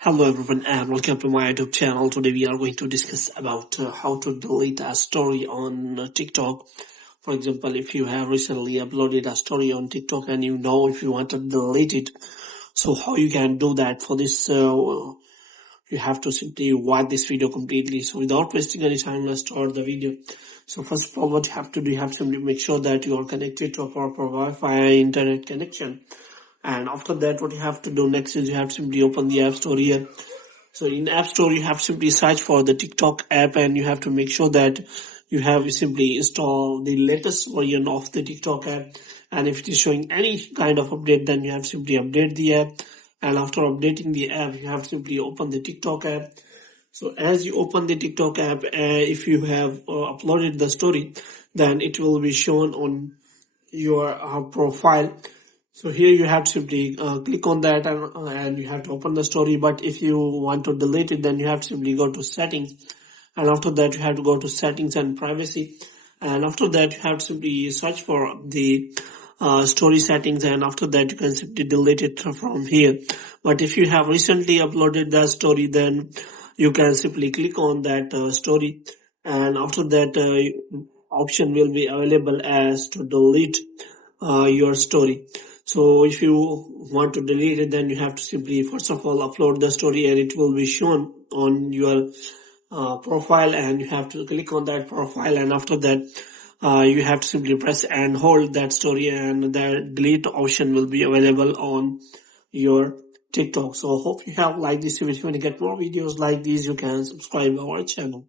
Hello everyone and welcome to my YouTube channel. Today we are going to discuss about how to delete a story on TikTok. For example, if you have recently uploaded a story on TikTok and you know if you want to delete it, so how you can do that. For this, you have to simply watch this video completely. So without wasting any time, let's start the video. So first of all, what you have to do, you have to simply make sure that you are connected to a proper Wi-Fi internet connection. And after that, what you have to do next is you have to simply open the App Store here. So in App Store, you have to simply search for the TikTok app and you have to make sure that you have simply install the latest version of the TikTok app. And if it is showing any kind of update, then you have to simply update the app. And after updating the app, you have to simply open the TikTok app. So as you open the TikTok app, if you have uploaded the story, then it will be shown on your profile. So here you have to simply click on that and you have to open the story. But if you want to delete it, then you have to simply go to settings. And after that, you have to go to settings and privacy. And after that, you have to simply search for the story settings. And after that, you can simply delete it from here. But if you have recently uploaded that story, then you can simply click on that story. And after that, option will be available as to delete your story. So if you want to delete it, then you have to simply first of all upload the story and it will be shown on your profile, and you have to click on that profile, and after that you have to simply press and hold that story and the delete option will be available on your TikTok. So hope you have liked this video. If you want to get more videos like these, you can subscribe our channel.